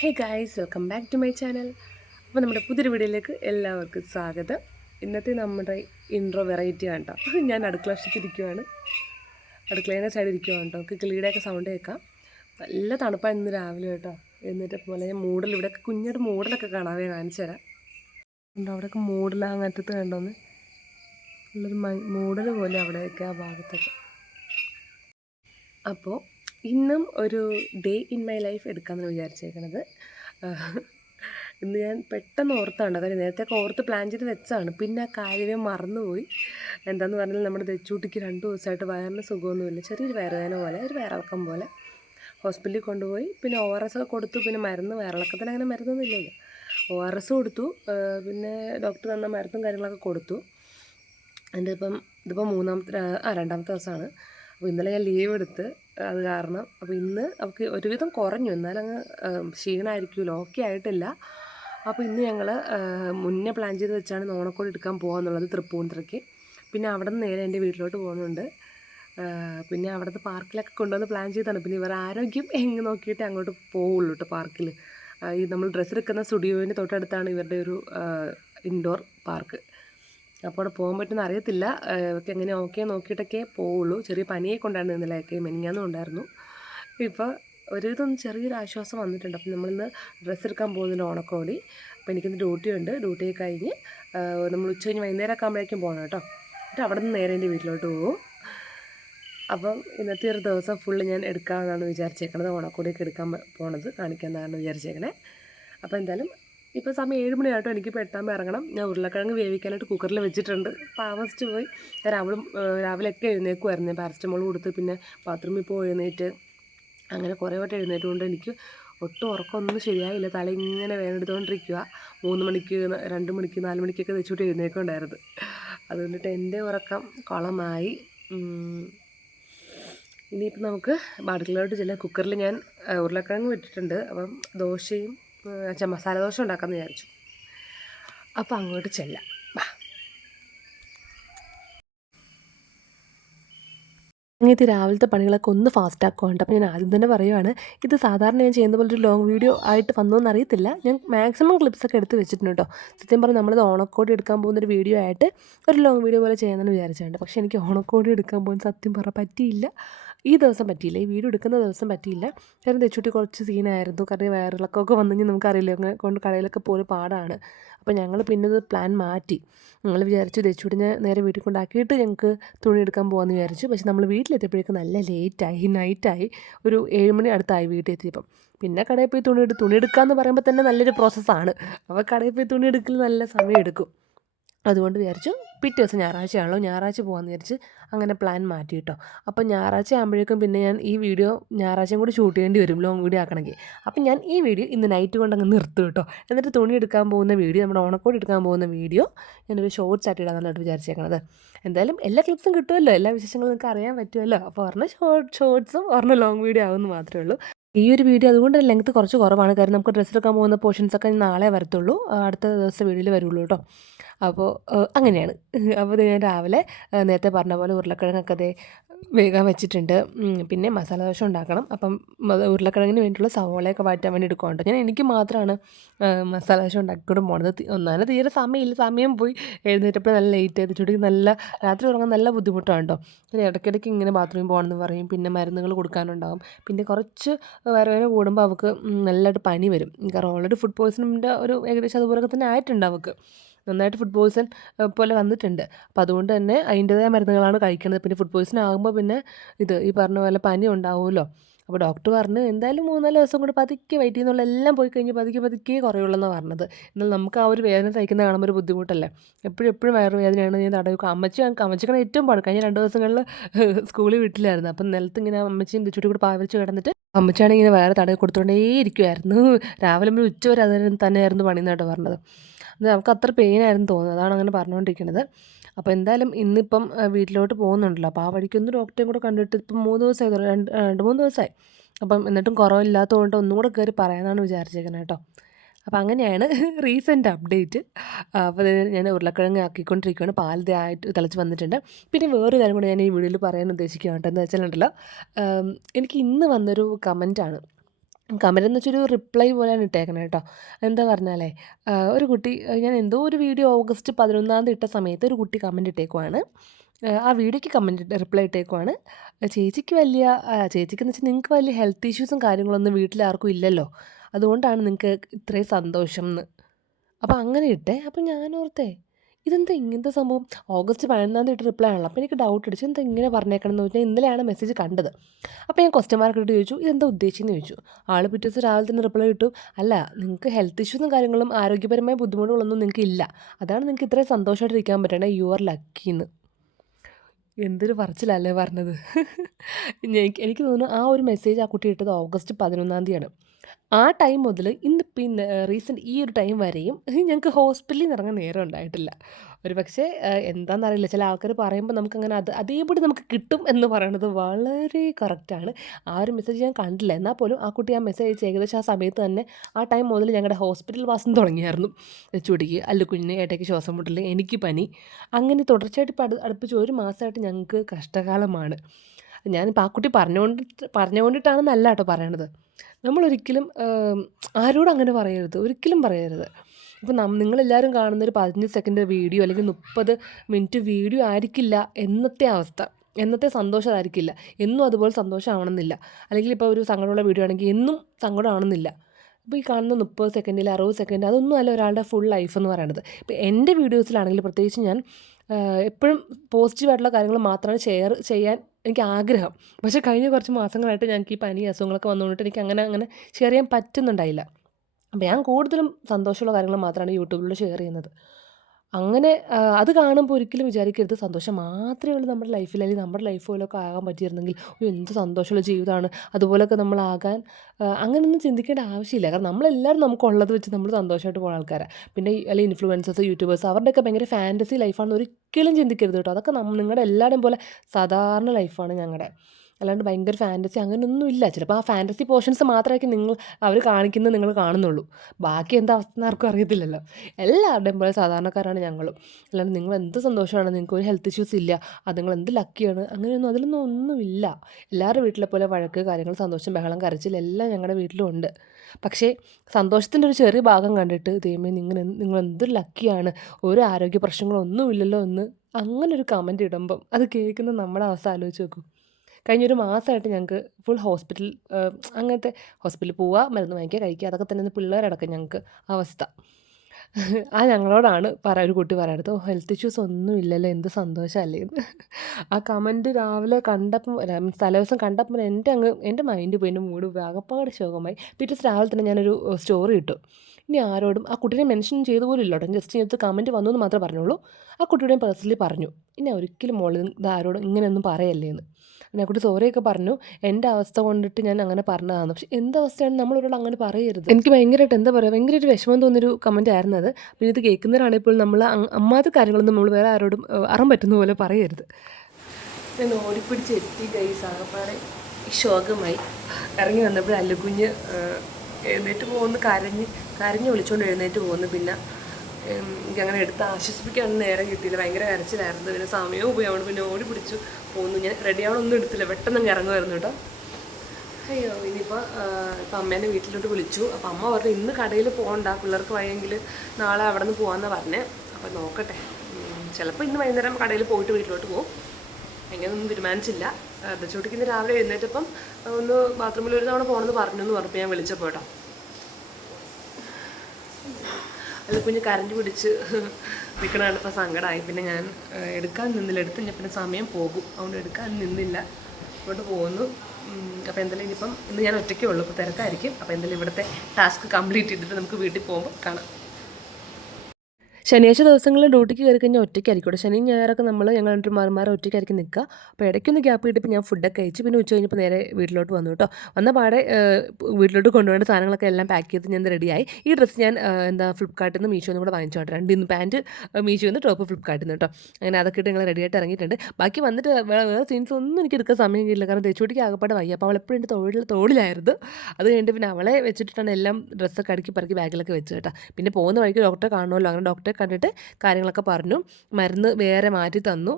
Hey guys welcome back to my channel അപ്പോൾ നമ്മുടെ പുതിയൊരു വീഡിയോയിലേക്ക് എല്ലാവർക്കും സ്വാഗതം. ഇന്നത്തെ നമ്മുടെ ഇൻട്രോ വെറൈറ്റി കേട്ടോ ഞാൻ അടുക്കള വശത്തിരിക്കുവാണ്. അടുക്കളേന്റെ സൈഡിൽ ഇരിക്കുവാണ് കേട്ടോ നമുക്ക് കിളിയുടെയൊക്കെ സൗണ്ട് കേൾക്കാം. നല്ല തണുപ്പാണ് ഇന്ന് രാവിലെ കേട്ടോ എന്നിട്ട് പോലെ ഞാൻ മൂടൽ ഇവിടെയൊക്കെ കുഞ്ഞൊരു മൂടലൊക്കെ കാണാവേ കാണിച്ചു തരാം. ഉണ്ടോ അവിടെയൊക്കെ മൂടൽ അങ്ങറ്റത്ത് കണ്ടോന്ന്? ഉള്ളൊരു മൂടൽ പോലെ അവിടെയൊക്കെ ആ ഭാഗത്തൊക്കെ. അപ്പോൾ ഇന്നും ഒരു ഡേ ഇൻ മൈ ലൈഫ് എടുക്കാമെന്ന് വിചാരിച്ചേക്കണത്. ഇന്ന് ഞാൻ പെട്ടെന്ന് ഓർത്താണ് കാര്യം നേരത്തെ ഓർത്ത് പ്ലാൻ ചെയ്ത് വെച്ചാണ് പിന്നെ ആ കാര്യമേ മറന്നുപോയി. എന്താന്ന് പറഞ്ഞാൽ നമ്മുടെ തെച്ചൂട്ടിക്ക് രണ്ട് ദിവസമായിട്ട് വയറിന് സുഖമൊന്നുമില്ല. ചെറിയൊരു വയറുവേദന പോലെ ഒരു വയറിളക്കം പോലെ. ഹോസ്പിറ്റലിൽ കൊണ്ടുപോയി. പിന്നെ ഒ ആർ എസ് ഒക്കെ കൊടുത്തു. പിന്നെ മരുന്ന് വയറിളക്കത്തിന് അങ്ങനെ മരുന്നൊന്നും ഇല്ലല്ലോ. ഒ ആർ എസ് കൊടുത്തു. പിന്നെ ഡോക്ടർ തന്ന മരുന്നും കാര്യങ്ങളൊക്കെ കൊടുത്തു. എന്റെ ഇപ്പം ഇതിപ്പോൾ മൂന്നാമത്തെ ആ രണ്ടാമത്തെ ദിവസമാണ്. അപ്പോൾ ഇന്നലെ ഞാൻ ലീവ് എടുത്ത് അത് കാരണം. അപ്പോൾ ഇന്ന് അവൾക്ക് ഒരുവിധം കുറഞ്ഞു. എന്നാലങ്ങ് ക്ഷീണമായിരിക്കുമല്ലോ ഓക്കെ ആയിട്ടില്ല. അപ്പോൾ ഇന്ന് ഞങ്ങൾ മുന്നേ പ്ലാൻ ചെയ്ത് വെച്ചാണ് ഓണക്കോടി എടുക്കാൻ പോകാമെന്നുള്ളത് തൃപ്പൂണിത്തുറയ്ക്ക്. പിന്നെ അവിടെ നിന്ന് നേരെ എന്റെ വീട്ടിലോട്ട് പോകുന്നുണ്ട്. പിന്നെ അവിടുത്തെ പാർക്കിലൊക്കെ കൊണ്ടുവന്ന് പ്ലാൻ ചെയ്താണ് പിന്നെ ഇവർ ആരോഗ്യം എങ്ങനെ നോക്കിയിട്ട് അങ്ങോട്ട് പോവുള്ളൂ കേട്ടോ പാർക്കിൽ ഈ നമ്മൾ ഡ്രസ്സ് എടുക്കുന്ന സ്റ്റുഡിയോവിന്റെ തൊട്ടടുത്താണ് ഇവരുടെ ഒരു ഇൻഡോർ പാർക്ക്. അപ്പോൾ അവിടെ പോകാൻ പറ്റുന്ന അറിയത്തില്ല. ഒക്കെ എങ്ങനെ ഓക്കെ നോക്കിയിട്ടൊക്കെ പോവുള്ളൂ. ചെറിയ പനിയെ കൊണ്ടാണ് ഇന്നലെയൊക്കെ മെനിങ്ങാന്നും ഉണ്ടായിരുന്നു. ഇപ്പോൾ ഒരുവിധം ചെറിയൊരു ആശ്വാസം വന്നിട്ടുണ്ട്. അപ്പം നമ്മളിന്ന് ഡ്രസ്സ് എടുക്കാൻ പോകുന്നില്ല ഓണക്കോടി. അപ്പോൾ എനിക്കിന്ന് ഡ്യൂട്ടി ഉണ്ട്. ഡ്യൂട്ടി കഴിഞ്ഞ് നമ്മൾ ഉച്ച കഴിഞ്ഞ് വൈകുന്നേരം ഒക്കെ ആകുമ്പോഴേക്കും പോകണം കേട്ടോ. എന്നിട്ട് അവിടെ നിന്ന് നേരെ എന്റെ വീട്ടിലോട്ട് പോകും. അപ്പം ഇന്നത്തെ ഒരു ദിവസം ഫുള്ള് ഞാൻ എടുക്കാമെന്നാണ് വിചാരിച്ചേക്കണത്. ഓണക്കോടിയൊക്കെ എടുക്കാൻ പോണത് കാണിക്കാമെന്നാണ് വിചാരിച്ചേക്കണേ. അപ്പോൾ എന്തായാലും ഇപ്പോൾ സമയം ഏഴ് മണിയായിട്ടോ എനിക്ക് പെട്ടെന്ന് ഇറങ്ങണം. ഞാൻ ഉരുളക്കിഴങ്ങ് വേവിക്കാനായിട്ട് കുക്കറിൽ വെച്ചിട്ടുണ്ട്. താമസിച്ച് പോയി. രാവിലെ രാവിലെയൊക്കെ എഴുന്നേക്കുമായിരുന്നു പാരസ്റ്റമോൾ കൊടുത്ത് പിന്നെ ബാത്റൂമിൽ പോയി എഴുന്നേറ്റ് അങ്ങനെ കുറേ വട്ടം എഴുന്നേറ്റുകൊണ്ട് എനിക്ക് ഒട്ടും ഉറക്കമൊന്നും ശരിയായില്ല. തല ഇങ്ങനെ വേദനെടുത്തുകൊണ്ടിരിക്കുക മൂന്ന് മണിക്ക് രണ്ട് മണിക്ക് നാല് മണിക്കൊക്കെ വെച്ചിട്ട് എഴുന്നേക്കുണ്ടായിരുന്നു അതുകൊണ്ടിട്ട് എന്റെ ഉറക്കം കുളമായി. ഇനിയിപ്പോൾ നമുക്ക് ബാട്ടിലോട്ട് ചെല്ലാം. കുക്കറിൽ ഞാൻ ഉരുളക്കിഴങ്ങ് വിട്ടിട്ടുണ്ട്. അപ്പം ദോശയും മസാല ദോശ ഉണ്ടാക്കാമെന്ന് വിചാരിച്ചു. അപ്പോൾ അങ്ങോട്ട് ചെല്ലാം. അങ്ങനത്തെ രാവിലത്തെ പണികളൊക്കെ ഒന്ന് ഫാസ്റ്റ് ആക്കുവാണ്ട് അപ്പോൾ ഞാൻ ആദ്യം തന്നെ പറയുവാണ് ഇത് സാധാരണ ഞാൻ ചെയ്യുന്ന പോലെ ഒരു ലോങ് വീഡിയോ ആയിട്ട് വന്നോന്ന് അറിയത്തില്ല. ഞാൻ മാക്സിമം ക്ലിപ്സൊക്കെ എടുത്ത് വെച്ചിട്ടുണ്ട് കേട്ടോ സത്യം പറഞ്ഞാൽ നമ്മളിത് ഓണക്കോടി എടുക്കാൻ പോകുന്ന ഒരു വീഡിയോ ആയിട്ട് ഒരു ലോങ് വീഡിയോ പോലെ ചെയ്യാമെന്ന് വിചാരിച്ചിട്ടുണ്ട് പക്ഷേ എനിക്ക് ഓണക്കോടി എടുക്കാൻ പോകുന്ന സത്യം പറ പറ്റിയില്ല. ഈ ദിവസം പറ്റിയില്ല ഈ വീഡിയോ എടുക്കുന്ന ദിവസം പറ്റിയില്ല. കാരണം തെച്ചുട്ടി കുറച്ച് സീനായിരുന്നു. കാരണം വയറിളക്കമൊക്കെ വന്നു കഴിഞ്ഞാൽ നമുക്കറിയില്ല. കൊണ്ട് കടയിലൊക്കെ പോലും പാടാണ്. അപ്പോൾ ഞങ്ങൾ പിന്നെ ഇത് പ്ലാൻ മാറ്റി. ഞങ്ങൾ വിചാരിച്ചു തെച്ചുട്ടിനെ നേരെ വീട്ടിൽ കൊണ്ടാക്കിയിട്ട് ഞങ്ങൾക്ക് തുണി എടുക്കാൻ പോകാമെന്ന് വിചാരിച്ചു. പക്ഷേ നമ്മൾ വീട്ടിലെത്തിയപ്പോഴേക്കും നല്ല ലേറ്റായി നൈറ്റായി ഒരു ഏഴ് മണി അടുത്തായി വീട്ടിൽ എത്തിയപ്പം. പിന്നെ കടയിൽ പോയി തുണി എടുത്ത് തുണി എടുക്കുക എന്ന് പറയുമ്പോൾ തന്നെ നല്ലൊരു പ്രോസസ്സാണ് അപ്പോൾ കടയിൽ പോയി തുണി എടുക്കൽ നല്ല സമയം എടുക്കും. അതുകൊണ്ട് വിചാരിച്ചു പിറ്റേ ദിവസം ഞായറാഴ്ചയാണല്ലോ ഞായറാഴ്ച പോകാമെന്ന് വിചാരിച്ച് അങ്ങനെ പ്ലാൻ മാറ്റി കേട്ടോ അപ്പോൾ ഞായറാഴ്ച ആകുമ്പോഴേക്കും പിന്നെ ഞാൻ ഈ വീഡിയോ ഞായറാഴ്ചയും കൂടി ഷൂട്ട് ചെയ്യേണ്ടി വരും ലോങ് വീഡിയോ ആക്കണമെങ്കിൽ. അപ്പോൾ ഞാൻ ഈ വീഡിയോ ഇന്ന് നൈറ്റ് കൊണ്ട് അങ്ങ് നിർത്തും കേട്ടോ. എന്നിട്ട് തുണി എടുക്കാൻ പോകുന്ന വീഡിയോ നമ്മുടെ ഓണക്കോട് എടുക്കാൻ പോകുന്ന വീഡിയോ ഞാനൊരു ഷോർട്സ് ആയിട്ട് ഇടാമെന്നാണ് വിചാരിച്ചേക്കണത്. എന്തായാലും എല്ലാ ക്ലിപ്സും കിട്ടുമല്ലോ എല്ലാ വിശേഷങ്ങളും നിങ്ങൾക്ക് അറിയാൻ പറ്റുമല്ലോ. അപ്പോൾ പറഞ്ഞ ഷോർട്ട് ഷോർട്സും പറഞ്ഞ ലോങ് വീഡിയോ ആകുമെന്ന് മാത്രമേ ഉള്ളൂ. ഈ ഒരു വീഡിയോ അതുകൊണ്ട് ലെങ്ത് കുറച്ച് കുറവാണ്. കാരണം നമുക്ക് ഡ്രസ്സ് എടുക്കാൻ പോകുന്ന പോർഷൻസൊക്കെ നാളെ വരത്തുള്ളൂ. അടുത്ത ദിവസം വീഡിയോയിൽ വരുള്ളൂ കേട്ടോ. അപ്പോൾ അങ്ങനെയാണ്. അപ്പോൾ ഞാൻ രാവിലെ നേരത്തെ പറഞ്ഞ പോലെ ഉരുളക്കിഴങ്ങൊക്കെ അതേ വേഗം വെച്ചിട്ടുണ്ട്. പിന്നെ മസാല ദോശ ഉണ്ടാക്കണം. അപ്പം ഉരുളക്കിഴങ്ങിന് വേണ്ടിയിട്ടുള്ള സവോളയൊക്കെ വാറ്റാൻ വേണ്ടി എടുക്കുന്നുണ്ട് ഞാൻ എനിക്ക് മാത്രമാണ് മസാല ദോശ ഉണ്ടാക്കിക്കൊണ്ട് പോകുന്നത് ഒന്നാലും തീരെ സമയമില്ല. സമയം പോയി എഴുന്നേറ്റപ്പോൾ നല്ല ലേറ്റ് ആയത് ചുരുക്കി നല്ല രാത്രി ഉറങ്ങാൻ നല്ല ബുദ്ധിമുട്ടാണ് കേട്ടോ. പിന്നെ ഇടയ്ക്കിടയ്ക്ക് ഇങ്ങനെ ബാത്റൂമിൽ പോകണമെന്ന് പറയും. പിന്നെ മരുന്നുകൾ കൊടുക്കാനുണ്ടാകും. പിന്നെ കുറച്ച് വരവേന കൂടുമ്പോൾ അവൾക്ക് നല്ലതായിട്ട് പനി വരും. കാരണം ഓൾറെഡി ഫുഡ് പോയ്സണിന്റെ ഒരു ഏകദേശം അതുപോലൊക്കെ തന്നെ ആയിട്ടുണ്ട് അവൾക്ക് നന്നായിട്ട് ഫുഡ് പോയ്സൺ പോലെ വന്നിട്ടുണ്ട്. അപ്പോൾ അതുകൊണ്ട് തന്നെ അതിന്റെതായ മരുന്നുകളാണ് കഴിക്കുന്നത്. പിന്നെ ഫുഡ് പോയ്സൺ ആകുമ്പോൾ പിന്നെ ഇത് ഈ പറഞ്ഞ പോലെ പനി ഉണ്ടാവുമല്ലോ. അപ്പോൾ ഡോക്ടർ പറഞ്ഞു എന്തായാലും മൂന്നാൽ ദിവസം കൂടി പതുക്കെ വെയിറ്റ് ചെയ്യുന്നുള്ള എല്ലാം പോയി കഴിഞ്ഞ് പതുക്കെ പതുക്കെ കുറയുള്ളൂ എന്നാണ് പറഞ്ഞത്. എന്നാൽ നമുക്ക് ആ ഒരു വേദന തയ്ക്കുന്ന കാണുമ്പോൾ ഒരു ബുദ്ധിമുട്ടല്ലേ? എപ്പോഴും എപ്പോഴും വയറുവേദനയാണ് ഞാൻ തടയുക. അമ്മച്ചി അമ്മച്ചിക്കാണ് ഏറ്റവും പാട്. കഴിഞ്ഞ രണ്ട് ദിവസങ്ങളിൽ സ്കൂളിൽ വീട്ടിലായിരുന്നു. അപ്പം നിലത്ത് ഇങ്ങനെ അമ്മച്ചിയും ചുറ്റി കൂടി പാവിച്ച് കിടന്നിട്ട് അമ്മച്ചാണെങ്കിൽ ഇങ്ങനെ വയറ് തടവി കൊടുത്തുകൊണ്ടേ ഇരിക്കുമായിരുന്നു രാവിലെ മുതൽ ഉച്ച വരെ അതിന് തന്നെയായിരുന്നു പണിയെന്നായിട്ട് പറഞ്ഞത്. അത് നമുക്ക് അത്ര പെയിനായിരുന്നു തോന്നുന്നത്. അതാണ് അങ്ങനെ പറഞ്ഞുകൊണ്ടിരിക്കുന്നത് അപ്പോൾ എന്തായാലും ഇന്നിപ്പം വീട്ടിലോട്ട് പോകുന്നുണ്ടല്ലോ. അപ്പോൾ ആ വഴിക്കൊന്ന് ഡോക്ടറെ കൂടെ കണ്ടിട്ട് ഇപ്പം മൂന്ന് ദിവസമായി രണ്ട് രണ്ട് മൂന്ന് ദിവസമായി അപ്പം എന്നിട്ടും കുറവില്ലാത്തതുകൊണ്ട് ഒന്നും കൂടെ കയറി പറയാനാണ് വിചാരിച്ചേക്കുന്നത് കേട്ടോ അപ്പോൾ അങ്ങനെയാണ് റീസെന്റ് അപ്ഡേറ്റ് അപ്പോൾ ഞാൻ ഉരുളക്കിഴങ്ങ് ആക്കിക്കൊണ്ടിരിക്കുകയാണ്. പാൽ ആയിട്ട് തിളച്ച് വന്നിട്ടുണ്ട്. പിന്നെ വേറൊരു കാര്യം കൂടെ ഞാൻ ഈ വീഡിയോയിൽ പറയാൻ ഉദ്ദേശിക്കുകയാണ് കേട്ടോ എന്ന് വെച്ചാലുണ്ടല്ലോ എനിക്ക് ഇന്ന് വന്നൊരു കമന്റാണ് കമന്റ് എന്ന് വെച്ചൊരു റിപ്ലൈ പോലെയാണ് ഇട്ടേക്കണേ കേട്ടോ എന്താ പറഞ്ഞാലേ ഒരു കുട്ടി ഞാൻ എന്തോ ഒരു വീഡിയോ ഓഗസ്റ്റ് പതിനൊന്നാം തീയതി ഇട്ട സമയത്ത് ഒരു കുട്ടി കമന്റ് ഇട്ടേക്കുവാണ്. ആ, വീഡിയോയ്ക്ക് കമന്റ് റിപ്ലൈ ഇട്ടേക്കുവാണ്. ചേച്ചിക്ക് വലിയ ചേച്ചിക്ക് ചേച്ചിക്കെന്ന് വെച്ചാൽ നിങ്ങൾക്ക് വലിയ ഹെൽത്ത് ഇഷ്യൂസും കാര്യങ്ങളൊന്നും വീട്ടിലാർക്കും ഇല്ലല്ലോ. അതുകൊണ്ടാണ് നിങ്ങൾക്ക് ഇത്രയും സന്തോഷം എന്ന്. അപ്പോൾ അങ്ങനെ ഇട്ടേ. അപ്പോൾ ഞാൻ ഓർത്തേ ഇതെന്താ ഇങ്ങനത്തെ സംഭവം? ഓഗസ്റ്റ് പതിനൊന്നാം തീയതി റിപ്ലൈ ആണല്ലോ. അപ്പോൾ എനിക്ക് ഡൗട്ട് അടിച്ചു. എന്താ ഇങ്ങനെ പറഞ്ഞേക്കണം എന്ന് വെച്ചാൽ ഇന്നലെയാണ് മെസ്സേജ് കണ്ടത്. അപ്പോൾ ഞാൻ ക്വസ്റ്റ്യൻ മാർക്ക് ഇട്ട് ചോദിച്ചു ഇതെന്താ ഉദ്ദേശിച്ചെന്ന്? ചോദിച്ചു. ആൾ പിറ്റേ ദിവസം രാവിലെ തന്നെ റിപ്ലൈ കിട്ടും അല്ല നിങ്ങൾക്ക് ഹെൽത്ത് ഇഷ്യൂസും കാര്യങ്ങളും ആരോഗ്യപരമായ ബുദ്ധിമുട്ടുകളൊന്നും നിങ്ങൾക്ക് ഇല്ല. അതാണ് നിങ്ങൾക്ക് ഇത്രയും സന്തോഷമായിട്ടിരിക്കാൻ പറ്റണേ. യു ആർ ലക്കിന്ന് എന്തൊരു പറച്ചിലല്ലേ പറഞ്ഞത്. എനിക്ക് തോന്നുന്നു ആ ഒരു മെസ്സേജ് ആ കുട്ടി ഇട്ടത് ഓഗസ്റ്റ് പതിനൊന്നാം തീയതിയാണ്. ആ ടൈം മുതൽ ഇന്ന് പിന്നെ റീസെന്റ് ഈ ഒരു ടൈം വരെയും ഞങ്ങൾക്ക് ഹോസ്പിറ്റലിൽ നിന്ന് ഇറങ്ങാൻ നേരം ഉണ്ടായിട്ടില്ല. ഒരു പക്ഷേ എന്താണെന്നറിയില്ല ചില ആൾക്കാർ പറയുമ്പോൾ നമുക്കങ്ങനെ അത് അതേപടി നമുക്ക് കിട്ടും എന്ന് പറയുന്നത് വളരെ കറക്റ്റാണ് ആ ഒരു മെസ്സേജ് ഞാൻ കണ്ടില്ല. എന്നാൽ പോലും ആ കുട്ടി ആ മെസ്സേജ് അയച്ച് ഏകദേശം ആ സമയത്ത് തന്നെ ആ ടൈം മുതൽ ഞങ്ങളുടെ ഹോസ്പിറ്റൽ വാസം തുടങ്ങിയായിരുന്നു. ചുടുക്കി അല്ലുകുഞ്ഞിന് ഏട്ടയ്ക്ക് ശ്വാസം മുട്ടില്ല എനിക്ക് പനി. അങ്ങനെ തുടർച്ചയായിട്ട് ഇപ്പം അടു അടുപ്പിച്ച് ഒരു മാസമായിട്ട് ഞങ്ങൾക്ക് കഷ്ടകാലമാണ്. ഞാനിപ്പോൾ ആ കുട്ടി പറഞ്ഞുകൊണ്ട് പറഞ്ഞുകൊണ്ടിട്ടാണെന്നല്ല കേട്ടോ പറയണത്. നമ്മളൊരിക്കലും ആരോടും അങ്ങനെ പറയരുത്. ഒരിക്കലും പറയരുത്. ഇപ്പം നം നിങ്ങളെല്ലാവരും കാണുന്നൊരു പതിനഞ്ച് സെക്കൻഡ് വീഡിയോ അല്ലെങ്കിൽ മുപ്പത് മിനിറ്റ് വീഡിയോ ആയിരിക്കില്ല എന്നത്തെ അവസ്ഥ. എന്നത്തെ സന്തോഷം ആയിരിക്കില്ല എന്നും അതുപോലെ സന്തോഷമാവണമെന്നില്ല. അല്ലെങ്കിൽ ഇപ്പോൾ ഒരു സങ്കടമുള്ള വീഡിയോ ആണെങ്കിൽ എന്നും സങ്കടമാണെന്നില്ല ഇപ്പോൾ ഈ കാണുന്ന മുപ്പത് സെക്കൻഡിൽ അറുപത് സെക്കൻഡ് അതൊന്നും അല്ല ഒരാളുടെ ഫുൾ ലൈഫ് എന്ന് പറയുന്നത് ഇപ്പോൾ എന്റെ വീഡിയോസിലാണെങ്കിൽ പ്രത്യേകിച്ച് ഞാൻ എപ്പോഴും പോസിറ്റീവായിട്ടുള്ള കാര്യങ്ങൾ മാത്രമാണ് ഷെയർ ചെയ്യാൻ എനിക്ക് ആഗ്രഹം. പക്ഷേ കഴിഞ്ഞ കുറച്ച് മാസങ്ങളായിട്ട് ഞങ്ങൾക്ക് ഈ പനി അസുഖങ്ങളൊക്കെ വന്നുകൊണ്ടിട്ട് എനിക്ക് അങ്ങനെ അങ്ങനെ ഷെയർ ചെയ്യാൻ പറ്റുന്നുണ്ടായില്ല. അപ്പോൾ ഞാൻ കൂടുതലും സന്തോഷമുള്ള കാര്യങ്ങൾ മാത്രമാണ് യൂട്യൂബിലൂടെ ഷെയർ ചെയ്യുന്നത്. അങ്ങനെ അത് കാണുമ്പോൾ ഒരിക്കലും വിചാരിക്കരുത്. സന്തോഷം മാത്രമേ ഉള്ളൂ നമ്മുടെ ലൈഫിൽ. അല്ലെങ്കിൽ നമ്മുടെ ലൈഫ് പോലൊക്കെ ആകാൻ പറ്റിയിരുന്നെങ്കിൽ "അയ്യോ, എന്ത് സന്തോഷമുള്ള ജീവിതമാണ്. അതുപോലൊക്കെ നമ്മളാകാൻ അങ്ങനെയൊന്നും ചിന്തിക്കേണ്ട ആവശ്യമില്ല. കാരണം നമ്മളെല്ലാവരും നമുക്കുള്ളത് വെച്ച് നമ്മൾ സന്തോഷമായിട്ട് പോകുന്ന ആൾക്കാരാണ് പിന്നെ അല്ലെങ്കിൽ ഇൻഫ്ലുവൻസേഴ്സ് യൂട്യൂബേഴ്സ് അവരുടെയൊക്കെ ഭയങ്കര ഫാന്റസി ലൈഫാണെന്ന് ഒരിക്കലും ചിന്തിക്കരുത് കേട്ടോ. അതൊക്കെ നിങ്ങളുടെ എല്ലാവരും പോലെ സാധാരണ ലൈഫാണ് ഞങ്ങളുടെ അല്ലാണ്ട് ഭയങ്കര ഫാന്റസി അങ്ങനെയൊന്നും ഇല്ല. ചിലപ്പോൾ ആ ഫാന്റസി പോർഷൻസ് മാത്രമായിരിക്കും നിങ്ങൾ അവർ കാണിക്കുന്നത് നിങ്ങൾ കാണുന്നുള്ളൂ. ബാക്കി എന്താ അവസ്ഥ ആർക്കും അറിയത്തില്ലല്ലോ. എല്ലാവരുടെയും പോലെ സാധാരണക്കാരാണ് ഞങ്ങളും. അല്ലാണ്ട് നിങ്ങൾ എന്ത് സന്തോഷമാണ് നിങ്ങൾക്ക് ഒരു ഹെൽത്ത് ഇഷ്യൂസ് ഇല്ല അത് നിങ്ങൾ എന്ത് ലക്കിയാണ് അങ്ങനെയൊന്നും അതിലൊന്നും ഒന്നുമില്ല. എല്ലാവരുടെ വീട്ടിലെ പോലെ വഴക്ക് കാര്യങ്ങൾ സന്തോഷം ബഹളം കരച്ചിൽ എല്ലാം ഞങ്ങളുടെ വീട്ടിലും ഉണ്ട് പക്ഷേ സന്തോഷത്തിന്റെ ഒരു ചെറിയ ഭാഗം കണ്ടിട്ട് ദൈവമേ നിങ്ങൾ നിങ്ങൾ എന്ത് ലക്കിയാണ് ഒരു ആരോഗ്യ പ്രശ്നങ്ങളൊന്നും ഇല്ലല്ലോ എന്ന് അങ്ങനൊരു കമന്റ് ഇടുമ്പം അത് കേൾക്കുന്ന നമ്മളെ അവസ്ഥ ആലോചിച്ച് നോക്കൂ. കഴിഞ്ഞൊരു മാസമായിട്ട് ഞങ്ങൾക്ക് ഫുൾ ഹോസ്പിറ്റൽ അങ്ങനത്തെ ഹോസ്പിറ്റലിൽ പോവുക മരുന്ന് വാങ്ങിക്കുക കഴിക്കുക അതൊക്കെ തന്നെ പിള്ളേരടക്കം ഞങ്ങൾക്ക് അവസ്ഥ. ആ ഞങ്ങളോടാണ് പറ ഒരു കുട്ടി പറയണത് ഓ ഹെൽത്ത് ഇഷ്യൂസ് ഒന്നും ഇല്ലല്ലോ എന്ത് സന്തോഷമല്ലേ എന്ന്. ആ കമന്റ് രാവിലെ കണ്ടപ്പം മീൻസ് തലേദിവസം കണ്ടപ്പോൾ എന്റെ അങ്ങ് എന്റെ മൈൻഡ് പോയി എന്റെ മൂഡ് പോയി അകപ്പാട് ശോകമായി. പിറ്റേ രാവിലെ തന്നെ ഞാനൊരു സ്റ്റോറി ഇട്ടു. ഇനി ആരോടും ആ കുട്ടീനെ മെൻഷൻ ചെയ്തു പോലും ഇല്ല കേട്ടോ. ജസ്റ്റ് ഇതിനകത്ത് കമന്റ് വന്നു എന്ന് മാത്രമേ പറഞ്ഞുള്ളൂ. ആ കുട്ടിയുടെയും പേഴ്സണലി പറഞ്ഞു. ഇനി ഒരിക്കലും മോളിൽ ഇത് ആരോടും ഇങ്ങനെയൊന്നും പറയല്ലേ എന്ന്. കുട്ടി സോറിയൊക്കെ പറഞ്ഞു. എന്റെ അവസ്ഥ കൊണ്ടിട്ട് ഞാൻ അങ്ങനെ പറഞ്ഞതാണ്. പക്ഷെ എന്തവസ്ഥയാണ് നമ്മളൊരാൾ അങ്ങനെ പറയരുത്? എനിക്ക് ഭയങ്കരമായിട്ട് എന്താ പറയുക ഭയങ്കരമായിട്ട് വിഷമം തോന്നിയൊരു കമന്റ് ആയിരുന്നു അത് പിന്നെ ഇത് കേൾക്കുന്നവരാണെങ്കിൽ ഇപ്പോൾ നമ്മൾ അമ്മാത്ത കാര്യങ്ങളൊന്നും നമ്മൾ വേറെ ആരോടും അറം പറ്റുന്ന പോലെ പറയരുത്. ഞാൻ ഓടിപ്പിടിച്ച് എത്തി ഗൈസ് ആകപ്പാടെ ശോകമായി. ഇറങ്ങി വന്നപ്പോൾ അല്ലുകുഞ്ഞ് എഴുന്നേറ്റ് പോകുന്നു കരഞ്ഞ് കരഞ്ഞ് വിളിച്ചുകൊണ്ട് എഴുന്നേറ്റ് പോകുന്നു. പിന്നെ ഉം, എനിക്ക് അങ്ങനെ എടുത്ത് ആശ്വസിപ്പിക്കാൻ നേരം കിട്ടിയില്ല. ഭയങ്കര കരച്ചിലായിരുന്നു. പിന്നെ സമയവും പോയി. അവിടെ പിന്നെ ഓടി പിടിച്ചു പോകുന്നു ഞാൻ റെഡി ആവണമൊന്നും എടുത്തില്ല. പെട്ടെന്ന് അങ്ങ് ഇറങ്ങുമായിരുന്നു കേട്ടോ. അയ്യോ ഇനിയിപ്പോൾ ഇപ്പം അമ്മേനെ വീട്ടിലോട്ട് വിളിച്ചു. അപ്പം അമ്മ പറഞ്ഞു ഇന്ന് കടയിൽ പോകണ്ട. പിള്ളേർക്ക് വയ്യെങ്കിൽ നാളെ അവിടെ നിന്ന് പോകാമെന്നാണ് പറഞ്ഞത് അപ്പം നോക്കട്ടെ. ചിലപ്പോൾ ഇന്ന് വൈകുന്നേരം കടയിൽ പോയിട്ട് വീട്ടിലോട്ട് പോകും എങ്ങനെയൊന്നും തീരുമാനിച്ചില്ല. ദച്ചോട്ടിക്ക് ഇന്ന് രാവിലെ എഴുന്നേറ്റപ്പം ഒന്ന് ബാത്റൂമിൽ ഒരു തവണ പോകണമെന്ന് പറഞ്ഞു എന്ന് പറഞ്ഞപ്പോൾ ഞാൻ വിളിച്ചപ്പോൾ കേട്ടോ. അല്ല കുഞ്ഞ് കരഞ്ഞു പിടിച്ച് നിൽക്കണ കണ്ടപ്പോൾ സങ്കടമായി പിന്നെ ഞാൻ എടുക്കാൻ നിന്നില്ല. എടുത്ത് ഞാൻ പിന്നെ സമയം പോകും. അതുകൊണ്ട് എടുക്കാൻ നിന്നില്ല. ഇങ്ങോട്ട് പോകുന്നു. അപ്പോൾ എന്തായാലും ഇനിയിപ്പം ഇന്ന് ഞാൻ ഒറ്റയ്ക്കേ ഉള്ളൂ. അപ്പോൾ തിരക്കായിരിക്കും. അപ്പോൾ എന്തായാലും ഇവിടുത്തെ ടാസ്ക് കംപ്ലീറ്റ് ചെയ്തിട്ട് നമുക്ക് വീട്ടിൽ പോകുമ്പോൾ കാണാം. ശനിയാഴ്ച ദിവസങ്ങളിൽ ഡ്യൂട്ടിക്ക് കയറി കഴിഞ്ഞാൽ ഒറ്റയ്ക്കായിരിക്കും ശനി ഞായറൊക്കെ നമ്മൾ ഞങ്ങൾ രണ്ടും മാറി മാറി ഒറ്റയ്ക്കായിരിക്കും നിൽക്കുക. അപ്പോൾ ഇടയ്ക്കൊന്ന് ഗ്യാപ്പ് കിട്ടിയപ്പോൾ ഞാൻ ഫുഡൊക്കെ കഴിച്ച്. പിന്നെ ഉച്ച കഴിഞ്ഞപ്പോൾ നേരെ വീട്ടിലോട്ട് വന്നു കേട്ടോ. വന്ന പാടെ വീട്ടിലോട്ട് കൊണ്ടുപോകേണ്ട സാധനങ്ങളൊക്കെ എല്ലാം പാക്ക് ചെയ്ത് ഞാൻ റെഡിയായി ഈ ഡ്രസ്സ് ഞാൻ എന്താ ഫ്ലിപ്കാർട്ടിൽ നിന്ന് മീഷോന്ന് കൂടെ വാങ്ങിച്ചു കേട്ടോ രണ്ട് ഇന്ന് പാന്റ് മീഷോയിൽ നിന്ന് ടോപ്പ് ഫ്ലിപ്കാർട്ടിൽ നിന്ന് കേട്ടോ. അങ്ങനെ അതൊക്കെ ഇട്ട് ഞങ്ങൾ റെഡിയായിട്ട് ഇറങ്ങിയിട്ടുണ്ട്. ബാക്കി വന്നിട്ട് വേറെ വേറെ സീൻസ് ഒന്നും എനിക്ക് എടുക്കാൻ സമയം കിട്ടില്ല കാരണം തെച്ചുകൂട്ടിക്ക് ആകപ്പാട് വയ്യ. അപ്പോൾ അവൾ എപ്പോഴും എന്റെ തോളിൽ തോളിലായിരുന്നു അത് കഴിഞ്ഞിട്ട് പിന്നെ അവളെ വെച്ചിട്ടാണ് എല്ലാം ഡ്രസ്സൊക്കെ അടുക്കി പറക്കി ബാഗിലൊക്കെ വെച്ച് കേട്ടോ. പിന്നെ പോകുന്ന വഴിക്ക് ഡോക്ടറെ കാണുമല്ലോ. അങ്ങനെ ഡോക്ടറെ കണ്ടിട്ട് കാര്യങ്ങളൊക്കെ പറഞ്ഞു. മരുന്ന് വേറെ മാറ്റി തന്നു.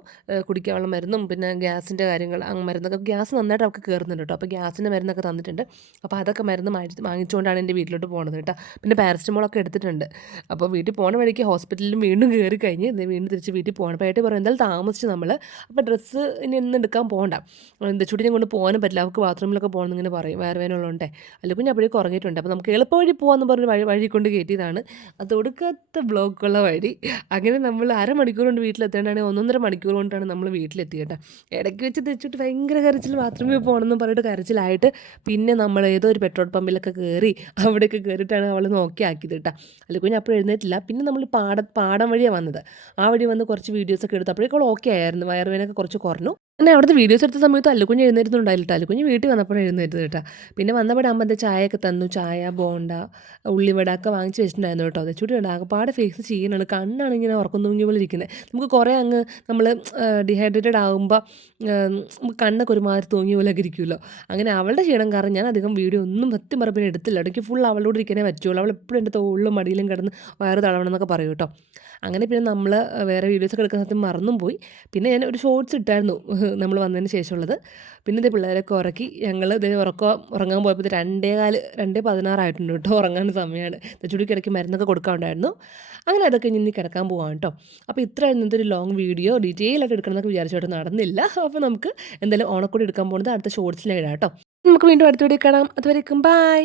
കുടിക്കാനുള്ള മരുന്നും പിന്നെ ഗ്യാസിന്റെ കാര്യങ്ങൾ മരുന്നൊക്കെ ഗ്യാസ് നന്നായിട്ട് അവർക്ക് കയറുന്നുണ്ട് കേട്ടോ. അപ്പോൾ ഗ്യാസിന്റെ മരുന്നൊക്കെ തന്നിട്ടുണ്ട്. അപ്പോൾ അതൊക്കെ മരുന്ന് മാറ്റി വാങ്ങിച്ചുകൊണ്ടാണ് എന്റെ വീട്ടിലോട്ട് പോകുന്നത് കേട്ടോ. പിന്നെ പാരസ്റ്റമോളൊക്കെ എടുത്തിട്ടുണ്ട്. അപ്പോൾ വീട്ടിൽ പോണ വഴിക്ക് ഹോസ്പിറ്റലിലും വീണ്ടും കയറി കഴിഞ്ഞ് വീണ്ടും തിരിച്ച് വീട്ടിൽ പോകണം അപ്പോൾ ഏട്ടി പറയും എന്തായാലും താമസിച്ച് നമ്മൾ അപ്പോൾ ഡ്രസ്സ് ഇനി ഒന്നും എടുക്കാൻ പോകണ്ട എന്താ ചുട്ടിനെ കൊണ്ട് പോകാനും പറ്റില്ല. അവർക്ക് ബാത്റൂമിലൊക്കെ പോകണം എന്നിങ്ങനെ പറയും. വേറെ വേനുള്ളതുകൊണ്ടേ അല്ലെങ്കിൽ കുഞ്ഞ് അപ്പോഴേ ഉറങ്ങിയിട്ടുണ്ട്. അപ്പോൾ നമുക്ക് എളുപ്പ വഴി പോകാമെന്ന് പറഞ്ഞ് വഴി വഴി കൊണ്ട് കയറ്റിയതാണ്. അത് ഒടുക്കാത്ത ബ്ലോക്കുള്ള വഴി അങ്ങനെ നമ്മൾ അരമണിക്കൂർ കൊണ്ട് വീട്ടിലെത്തേണ്ടാണ് ഒന്നൊന്നര മണിക്കൂർ കൊണ്ടാണ് നമ്മൾ വീട്ടിലെത്തി കേട്ടോ. ഇടയ്ക്ക് വെച്ച് തെച്ചിട്ട് ഭയങ്കര കരച്ചിൽ ബാത്റൂമിൽ പോകണമെന്ന് പറഞ്ഞിട്ട് കരച്ചിലായിട്ട് പിന്നെ നമ്മൾ ഏതോ ഒരു പെട്രോൾ പമ്പിലൊക്കെ കയറി അവിടെയൊക്കെ കയറിയിട്ടാണ് അവൾ നോക്കി ആക്കിയത് കേട്ടോ. അല്ല കുഞ്ഞ് അപ്പോൾ എഴുന്നേറ്റില്ല. പിന്നെ നമ്മൾ പാട പാടം വഴിയാണ് വന്നത്. ആ വഴി വന്ന് കുറച്ച് വീഡിയോസൊക്കെ എടുത്തു അപ്പോഴേക്കും ഓക്കെ ആയിരുന്നു. വയറുവേനൊക്കെ കുറച്ച് കുറഞ്ഞു. പിന്നെ അവിടുത്തെ വീഡിയോസ് എടുത്ത സമയത്ത് അല്ലുകുഞ്ഞ് എഴുന്നേരുന്നുണ്ടായില്ല അല്ലുകുഞ്ഞ് വീട്ടിൽ വന്നപ്പോൾ എഴുന്നേറ്റത് കേട്ടോ. പിന്നെ വന്നപ്പോൾ അമ്മ എന്താ ചായയൊക്കെ തന്നു? ചായ ബോണ്ട ഉള്ളിവട ഒക്കെ വാങ്ങിച്ച് വെച്ചിട്ടുണ്ടായിരുന്നു കേട്ടോ. അത് ചൂടി ആകെപ്പാട് ഫേസ് ചെയ്യണത് കണ്ണാണ് ഇങ്ങനെ ഉറക്കം തൂങ്ങിയ പോലെ ഇരിക്കുന്നത് നമുക്ക് കുറേ അങ്ങ് നമ്മൾ ഡിഹൈഡ്രേറ്റഡ് ആകുമ്പോൾ നമുക്ക് കണ്ണൊക്കെ ഒരുമാതിരി തൂങ്ങിയ പോലെയൊക്കെ ഇരിക്കുമല്ലോ അങ്ങനെ അവളുടെ ക്ഷീണം കാരണം ഞാൻ അധികം വീഡിയോ ഒന്നും സത്യം പറഞ്ഞാൽ എടുത്തില്ല. എനിക്ക് ഫുൾ അവളോട് ഇരിക്കാനേ പറ്റുള്ളൂ. അവൾ എപ്പോഴും എന്റെ തോളിലും മടിയിലും കിടന്ന് വയറ് തളവണം എന്നൊക്കെ പറയും കേട്ടോ. അങ്ങനെ പിന്നെ നമ്മൾ വേറെ വീഡിയോസൊക്കെ എടുക്കുന്ന സത്യം മറന്നും പോയി. പിന്നെ ഞാൻ ഒരു ഷോർട്സ് ഇട്ടായിരുന്നു നമ്മൾ വന്നതിന് ശേഷമുള്ളത്. പിന്നെ ഇതേ പിള്ളേരൊക്കെ ഉറക്കി. ഞങ്ങൾ ഇതേ ഉറക്കം ഉറങ്ങാൻ പോയപ്പോൾ രണ്ടേ കാൽ രണ്ടേ പതിനാറായിട്ടുണ്ട് കേട്ടോ ഉറങ്ങാൻ സമയമാണ് ചുടിക്കിടയ്ക്ക് മരുന്നൊക്കെ മരുന്നൊക്കെ കൊടുക്കാനുണ്ടായിരുന്നു. അങ്ങനെ അതൊക്കെ ഇനി കിടക്കാൻ പോകാം കേട്ടോ അപ്പോൾ ഇത്ര ഇന്നത്തെ ഒരു ലോങ് വീഡിയോ ഡീറ്റെയിൽ ആയിട്ട് എടുക്കണമെന്നൊക്കെ വിചാരിച്ചോട്ട് നടന്നില്ല. അപ്പോൾ നമുക്ക് എന്തായാലും ഓണക്കൂടി എടുക്കാൻ പോകുന്നത് അടുത്ത ഷോർട്സിലാണ് കേട്ടോ നമുക്ക് വീണ്ടും അടുത്ത വീഡിയോ കാണാം. അതുവരേക്കും ബൈ